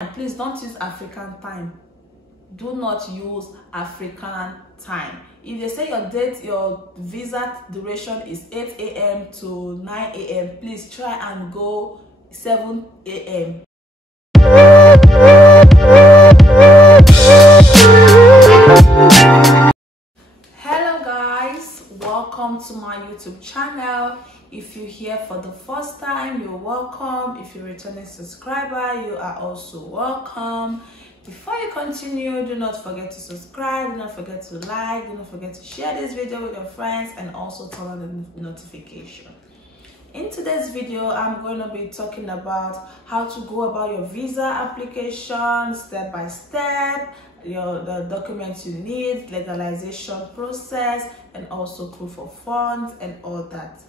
And please don't use African time. Do not use African time. If they say your visa duration is 8 a.m. to 9 a.m., please try and go 7 a.m. Hello guys, welcome to my YouTube channel. If you're here for the first time, you're welcome. If you're a returning subscriber, you are also welcome. Before you continue, do not forget to subscribe, do not forget to like, do not forget to share this video with your friends, and also turn on the notification. In today's video, I'm going to be talking about how to go about your visa application step by step, the documents you need, legalization process, and also proof of funds and all that.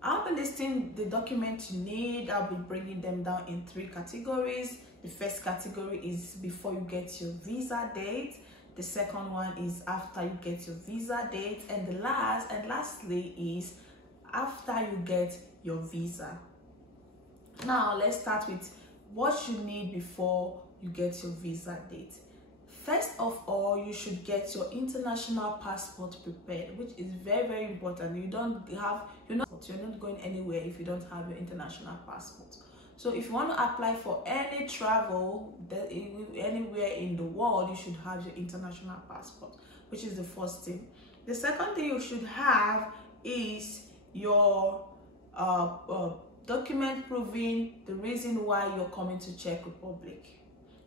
I'll be listing the documents you need. I'll be bringing them down in 3 categories. The first category is before you get your visa date. The second one is after you get your visa date, and the lastly is after you get your visa. Now let's start with what you need before you get your visa date. First of all, you should get your international passport prepared, which is very important. You're not going anywhere if you don't have your international passport. So if you want to apply for any travel anywhere in the world, you should have your international passport, which is the first thing. The second thing you should have is your document proving the reason why you're coming to Czech Republic.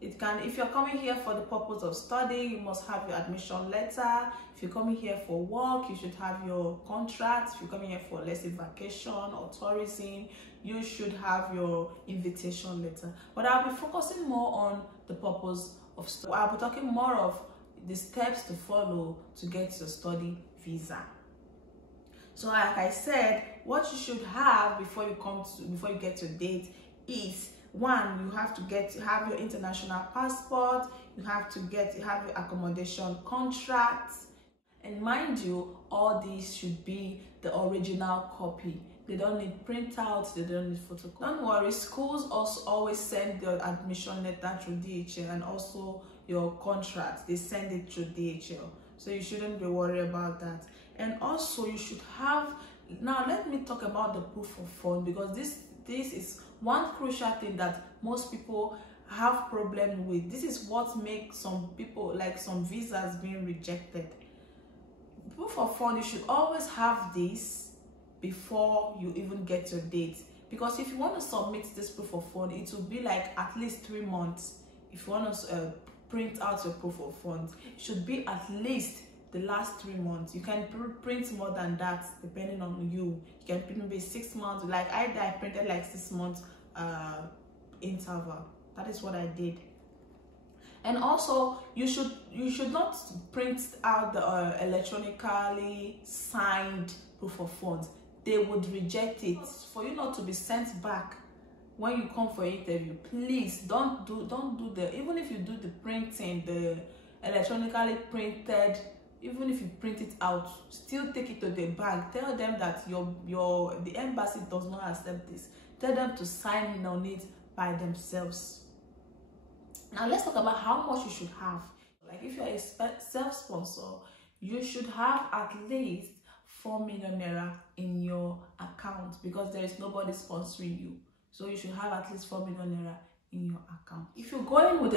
If you're coming here for the purpose of study, you must have your admission letter. If you're coming here for work, you should have your contract. If you're coming here for, let's say, vacation or tourism, you should have your invitation letter. But I'll be focusing more on the purpose of study. I'll be talking more of the steps to follow to get your study visa. So like I said, what you should have before you get your date is, one, you have to have your international passport. You have to have your accommodation contract, and mind you, all these should be the original copy. They don't need printouts, they don't need photocopy. Don't worry, schools also always send your admission letter through DHL, and also your contract, they send it through DHL, so you shouldn't be worried about that. And also you should have, now let me talk about the proof of fund, because this is one crucial thing that most people have problem with. This is what makes some people, like some visas, being rejected. Proof of fund, you should always have this before you even get your date, because if you want to submit this proof of fund, it will be like at least 3 months. If you want to print out your proof of funds, it should be at least the last 3 months. You can print more than that depending on you. You can print maybe 6 months. Like I printed like 6 months interval. That is what I did. And also you should not print out the electronically signed proof of funds. They would reject it. For you not to be sent back when you come for interview, please don't do the, even if you do the printing, the electronically printed, even if you print it out, still take it to the bank. Tell them that the embassy does not accept this. Tell them to sign on it by themselves. Now let's talk about how much you should have. Like if you're a self-sponsor, you should have at least 4 million naira in your account, because there is nobody sponsoring you. So you should have at least 4 million naira in your account. If you're going with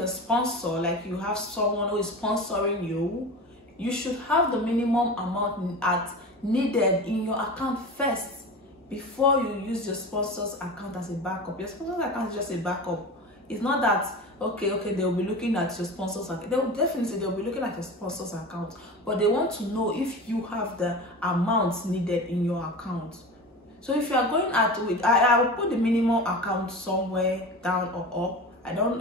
a sponsor, like you have someone who is sponsoring you, you should have the minimum amount needed in your account first before you use your sponsor's account as a backup. Your sponsor's account is just a backup. It's not that okay, they'll be looking at your sponsor's account. They'll be looking at your sponsor's account, but they want to know if you have the amounts needed in your account. So if you are going I will put the minimum account somewhere down or up. I don't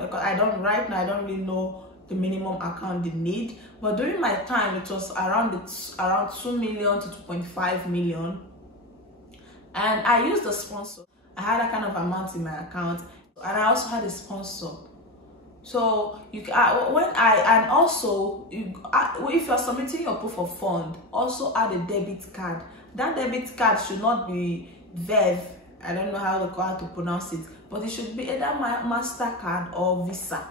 right now, I don't really know the minimum account they need, but during my time it was around 2 million to 2.5 million, and I used the sponsor. I had a kind of amount in my account, and I also had a sponsor. So if you're submitting your proof of fund, also add a debit card. That debit card should not be VEV I don't know how to pronounce it, but it should be either MasterCard or Visa.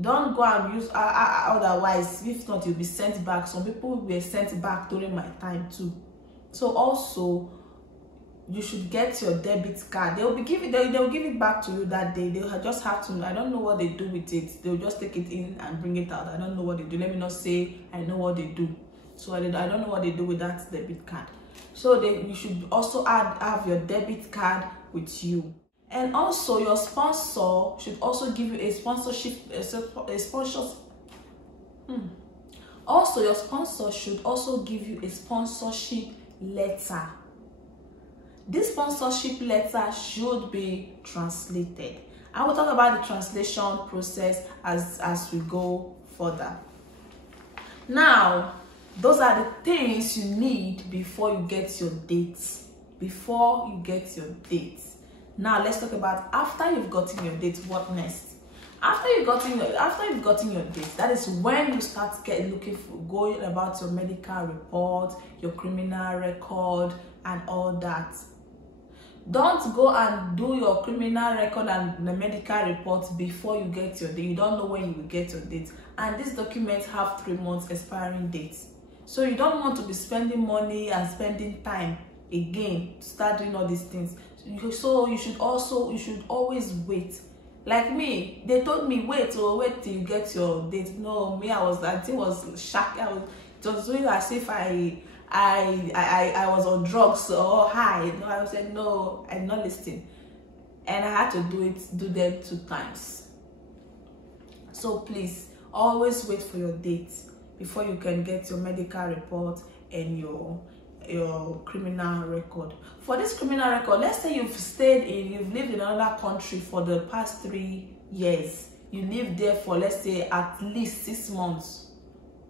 Don't go and use otherwise, if not you'll be sent back. Some people were sent back during my time too. So also you should get your debit card. They'll give it back to you that day. They'll just have to, I don't know what they do with it. They'll just take it in and bring it out. I don't know what they do. Let me not say I know what they do. So I don't know what they do with that debit card. So you should also have your debit card with you. And also your sponsor should also give you a sponsorship, Also your sponsor should also give you a sponsorship letter. This sponsorship letter should be translated. I will talk about the translation process as we go further. Now, those are the things you need before you get your dates. Now let's talk about after you've gotten your date, what next? After you've gotten your date, that is when you start going about your medical report, your criminal record, and all that. Don't go and do your criminal record and the medical report before you get your date. You don't know when you will get your date, and these documents have 3 months expiring dates. So you don't want to be spending money and spending time again to start doing all these things. So you should always wait. Like me, they told me wait till you get your date. No, me, I was shocked. It was doing as if I was on drugs or high. No, I was like, no, I'm not listening, and I had to do them 2 times. So please always wait for your date before you can get your medical report and your criminal record. For this criminal record, let's say you've lived in another country for the past 3 years. You lived there for, let's say, at least 6 months.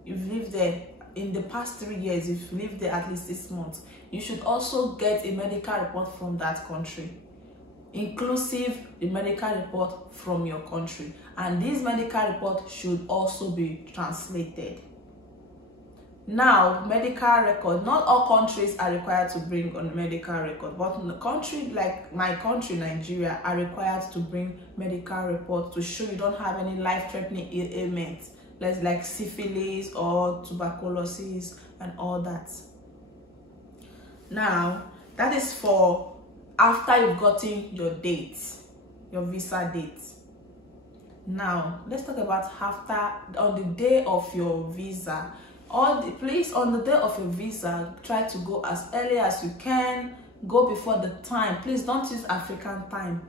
You've lived there in the past 3 years. If you lived there at least 6 months, you should also get a medical report from that country, inclusive the medical report from your country, and this medical report should also be translated. Now, medical record, not all countries are required to bring on a medical record, but in a country like my country, Nigeria, are required to bring medical report to show you don't have any life-threatening ailments, like syphilis or tuberculosis and all that. Now, that is for after you've gotten your date, your visa date. Now, let's talk about on the day of your visa. Please, on the day of your visa, try to go as early as you can. Go before the time. Please don't use African time.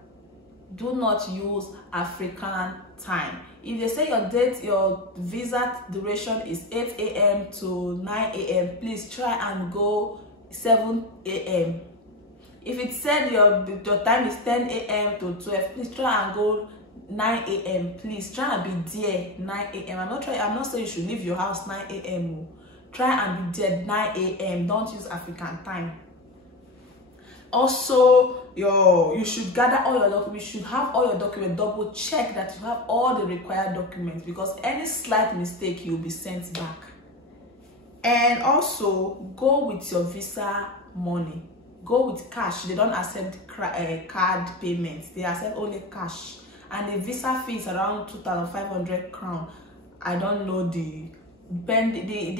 Do not use African time. If they say your visa duration is 8 a.m. to 9 a.m., please try and go 7 a.m. If it said your time is 10 a.m. to 12, please try and go 9 a.m. Please try and be there 9 a.m. I'm not saying you should leave your house 9 a.m. Try and be there 9 a.m. Don't use African time. Also, you should gather all your documents. You should have all your documents. Double check that you have all the required documents, because any slight mistake, you'll be sent back. And also, go with your visa money. Go with cash. They don't accept card payments. They accept only cash. And the visa fee is around 2,500 crown. I don't know the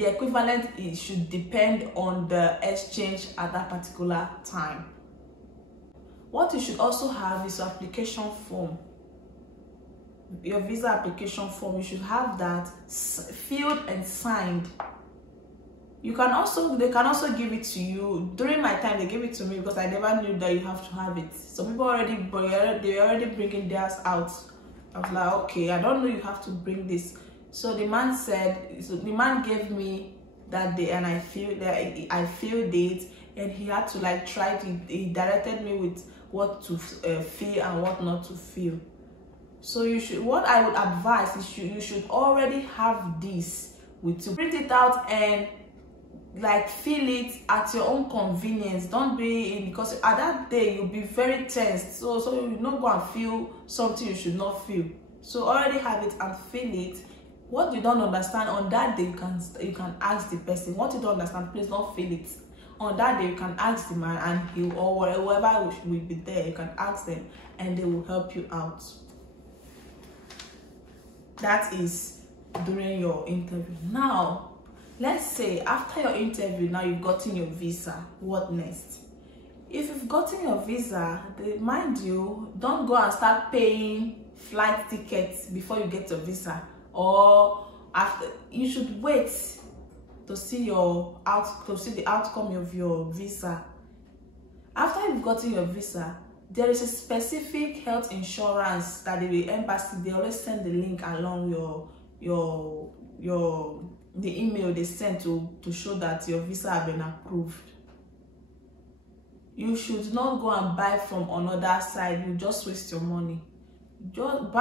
equivalent. It should depend on the exchange at that particular time. What you should also have is your application form. Your visa application form, you should have that filled and signed. They can also give it to you. During my time, they gave it to me because I never knew that you have to have it. Some people they're already bringing theirs out. I was like, okay, I don't know you have to bring this. So the man gave me that day, and I filled it, and he had to try to. He directed me with what to fill and what not to fill. So what I would advise is you should already have this with you. Print it out and fill it at your own convenience. Don't be in, because at that day you'll be very tense. So you not go and feel something you should not feel. So already have it and fill it. What you don't understand on that day, you can ask the person. What you don't understand, please don't fill it on that day you can ask the man, and he or whoever will be there, you can ask them and they will help you out. That is during your interview. Now let's say after your interview, now you've gotten your visa. What next? If you've gotten your visa, mind you, don't go and start paying flight tickets before you get your visa, or after. You should wait to see the outcome of your visa. After you've gotten your visa, there is a specific health insurance that the embassy, they always send the link along the email they send to show that your visa have been approved. You should not go and buy from another side. You just waste your money. Just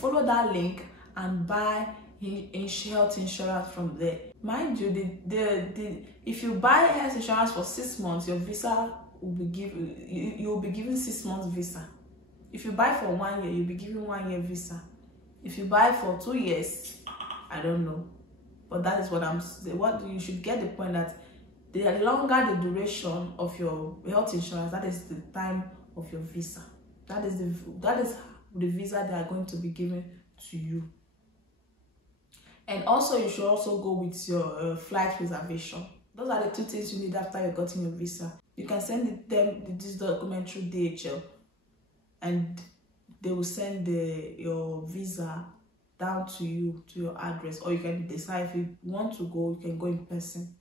follow that link and buy health insurance from there. Mind you, if you buy health insurance for 6 months, your visa will be given. You will be given 6 months visa. If you buy for 1 year, you'll be given 1 year visa. If you buy for 2 years, I don't know, but that is what you should get the point that the longer the duration of your health insurance, that is the time of your visa. That is the visa they are going to be giving to you. And also, you should also go with your flight reservation. Those are the 2 things you need after you've gotten your visa. You can send them this document through DHL, and they will send your visa down to you, to your address, or you can decide if you want to go, you can go in person.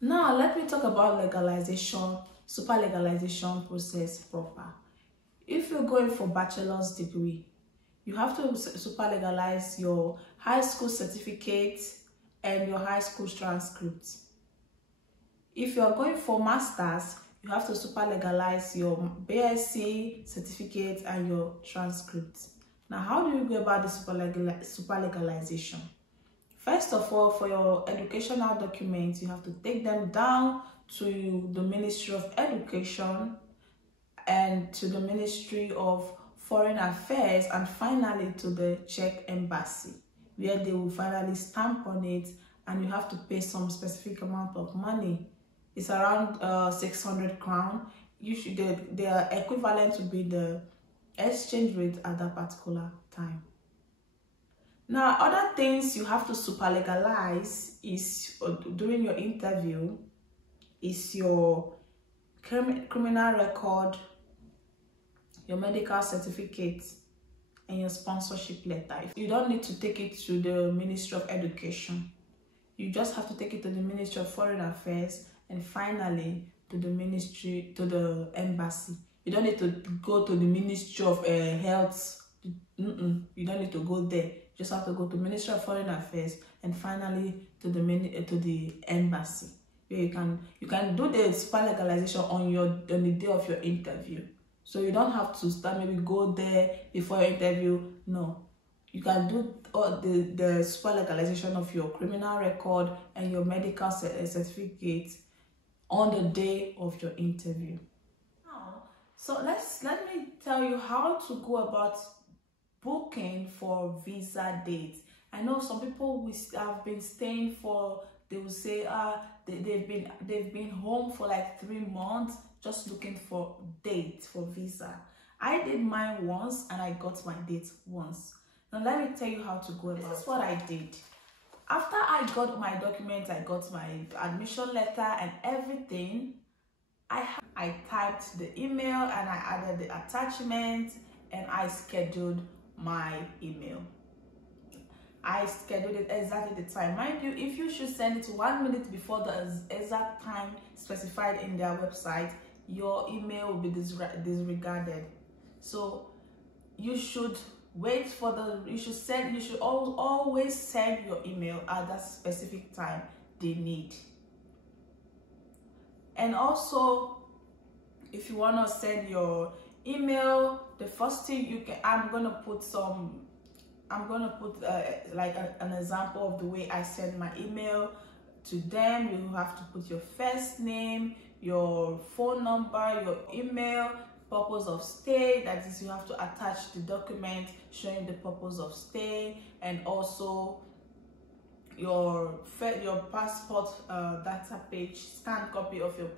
Now let me talk about legalization, super legalization process proper. If you're going for bachelor's degree, you have to super legalize your high school certificate and your high school transcript. If you're going for master's, you have to super legalize your BSc certificate and your transcript. Now, how do you go about the super legalization? First of all, for your educational documents, you have to take them down to the Ministry of Education and to the Ministry of Foreign Affairs, and finally to the CZECH embassy, where they will finally stamp on it, and you have to pay some specific amount of money. It's around 600 crown. They are equivalent to be the exchange rate at that particular time. Now, other things you have to super legalize is during your interview is your criminal record, your medical certificate, and your sponsorship letter. You don't need to take it to the Ministry of Education. You just have to take it to the Ministry of Foreign Affairs, and finally to the embassy. You don't need to go to the Ministry of Health. You don't need to go there. You just have to go to Ministry of Foreign Affairs, and finally to the embassy. Where you can do the super legalization on the day of your interview. So you don't have to maybe go there before your interview. No, you can do all the super legalization of your criminal record and your medical certificate on the day of your interview. Now, so let me tell you how to go about booking for visa dates. I know some people have been staying for, they will say they've been home for like 3 months just looking for dates for visa. I did mine once and I got my date once. Now let me tell you how to go about it. This is what I did. After I got my documents, I got my admission letter and everything, I typed the email and I added the attachment and I scheduled my email. I scheduled it exactly the time. Mind you, if you should send it 1 minute before the exact time specified in their website, your email will be disregarded. So you should wait for you should always send your email at that specific time they need. And also, if you want to send your email, the first thing I'm gonna put like an example of the way I send my email to them. You have to put your first name, your phone number, your email, purpose of stay, that is, you have to attach the document showing the purpose of stay, and also your passport data page, scanned copy of your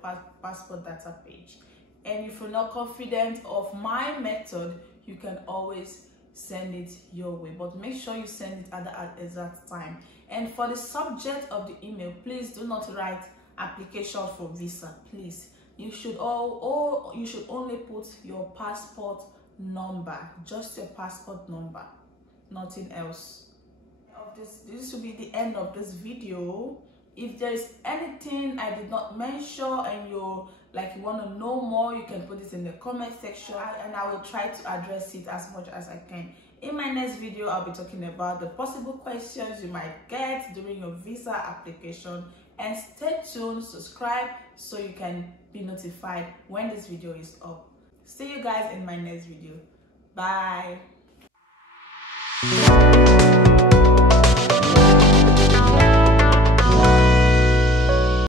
passport data page. And if you're not confident of my method, you can always send it your way, but make sure you send it at the exact time. And for the subject of the email, please do not write application for visa. Please, you should you should only put your passport number, just your passport number, nothing else. This will be the end of this video. If there is anything I did not mention and you want to know more, you can put it in the comment section and I will try to address it as much as I can. In my next video, I'll be talking about the possible questions you might get during your visa application. And stay tuned, subscribe so you can be notified when this video is up. See you guys in my next video. Bye.